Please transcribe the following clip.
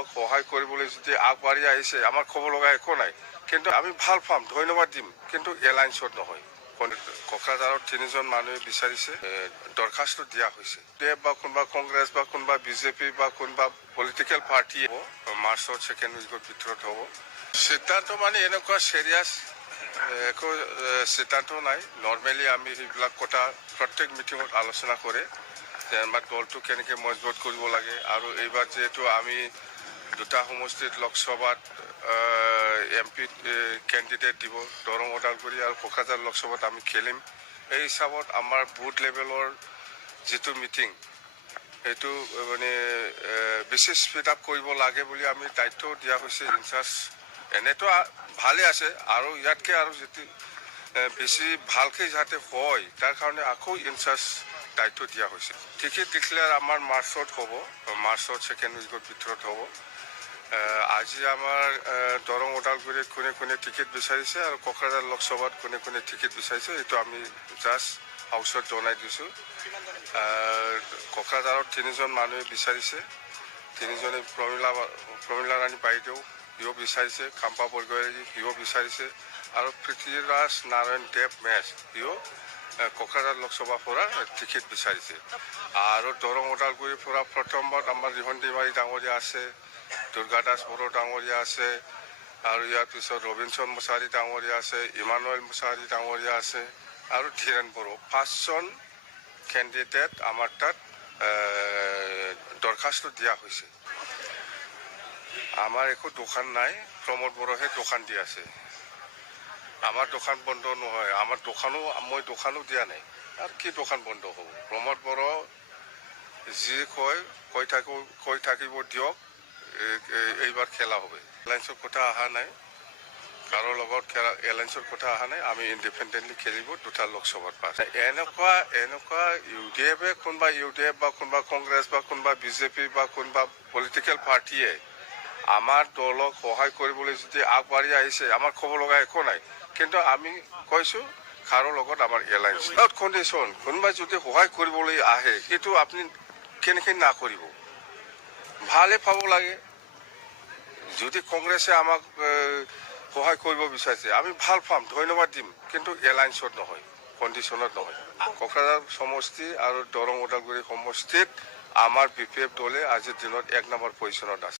দলক সহায় কৰিবলৈ যদি আগবাঢ়ি আহিছে আমাৰ ক'ব লগা একো নাই, কিন্তু আমি ভাল পাম, ধন্যবাদ দিম, কিন্তু এলায়েন্সত নহয়। কোকৰাঝাৰত 3জন মানুহে বিচাৰিছে, দৰখাস্ত দিয়া হৈছে। বা কোনোবা কংগ্ৰেছ বা কোনোবা বিজেপি বা কোনোবা পলিটিকেল পাৰ্টি মাৰ্চৰ 2nd উইকৰ ভিতৰত হ'ব। সিদ্ধান্ত মানে এনেকুৱা চিৰিয়াছ একো সিদ্ধান্ত নাই। নৰ্মেলি আমি সেইবিলাক কথা প্ৰত্যেক মিটিঙত আলোচনা কৰে যে আমাৰ দলটো কেনেকৈ মজবুত কৰিব লাগে। আৰু এইবাৰ যিহেতু আমি 2টা সমষ্টিত লোকসভাত MP কেণ্ডিডেট দিব, দৰং ওদালগুৰি আৰু কোকৰাঝাৰ লোকসভাত আমি খেলিম। এই হিচাপত আমাৰ বুথ লেভেলৰ যিটো মিটিং সেইটো মানে বেছি স্পীড আপ কৰিব লাগে বুলি আমি দায়িত্ব দিয়া হৈছে ইনচাৰ্জ। এনেতো ভালে আছে, আৰু ইয়াতকৈ আৰু যিটো বেছি ভালকৈ যাতে হয় তাৰ কাৰণে আকৌ ইনচাৰ্জ দায়িত্ব দিয়া হৈছে। টিকেট ডিক্লেয়াৰ আমাৰ মাৰ্চত হ'ব, মাৰ্চৰ 2nd উইকৰ ভিতৰত হ'ব। আজি আমাৰ দৰং ওদালগুৰিত কোনে কোনে টিকেট বিচাৰিছে আৰু কোকৰাঝাৰ লোকসভাত কোনে কোনে টিকেট বিচাৰিছে এইটো আমি জাষ্ট হাউচত জনাই দিছোঁ। কোকৰাঝাৰত 3জন মানুহে বিচাৰিছে, 3জনে প্ৰমীলা ৰাণী বাইদেউ সিও বিচাৰিছে, খাম্পা বৰগোহাঁই সিও বিচাৰিছে, আৰু পৃথ্বীৰাজ নাৰায়ণ দেৱ মেচ সিও কোকৰাঝাৰ লোকসভাৰ পৰা টিকেট বিচাৰিছে। আৰু দৰং ওদালগুৰিৰ পৰা প্ৰথমবাৰ আমাৰ ৰিহন দৈমাৰী ডাঙৰীয়া আছে, দুৰ্গা দাস বড়ো ডাঙৰীয়া আছে, আৰু ইয়াৰ পিছত ৰবীন্দ্ৰন মুছাহাৰী ডাঙৰীয়া আছে, ইমানুৱেল মুছাহাৰী ডাঙৰীয়া আছে, আৰু ধীৰেন বড়ো। 5জন কেণ্ডিডেট আমাৰ তাত দৰখাস্ত দিয়া হৈছে। আমাৰ একো দোকান নাই, প্ৰমোদ বড়োহে দোকান দি আছে। আমাৰ দোকান বন্ধ নহয়, মই দোকানো দিয়া নাই, আৰু কি দোকান বন্ধ হ'ব। প্ৰমোদ বড়ো যি কৈ থাকিব দিয়ক, এইবাৰ খেলা হ'ব। এলায়েন্সৰ কথা অহা নাই, কাৰো লগত এলায়েন্সৰ কথা অহা নাই। আমি ইণ্ডিপেণ্ডেণ্টলি খেলিব 2টা লোকসভাত পাছ। এনেকুৱা UDF কোনোবা UDF বা কোনোবা কংগ্ৰেছ বা কোনোবা বিজেপি বা কোনোবা পলিটিকেল পাৰ্টিয়ে আমাৰ দলক সহায় কৰিবলৈ যদি আগবাঢ়ি আহিছে আমাৰ ক'ব লগা একো নাই, কিন্তু আমি কৈছোঁ কাৰো লগত আমাৰ এলায়েন্স উইথআউট কণ্ডিশ্যন। কোনোবাই যদি সহায় কৰিবলৈ আহে সেইটো আপুনি কেনেকৈ নকৰিব, ভালে পাব লাগে। যদি কংগ্ৰেছে আমাক সহায় কৰিব বিচাৰিছে আমি ভাল পাম, ধন্যবাদ দিম, কিন্তু এলায়েন্সত নহয়, কণ্ডিশ্যনত নহয়। কোকৰাঝাৰ সমষ্টি আৰু দৰং ওদালগুৰি সমষ্টিত আমাৰ BPF দলে আজিৰ দিনত 1 নম্বৰ পজিশ্যনত আছে।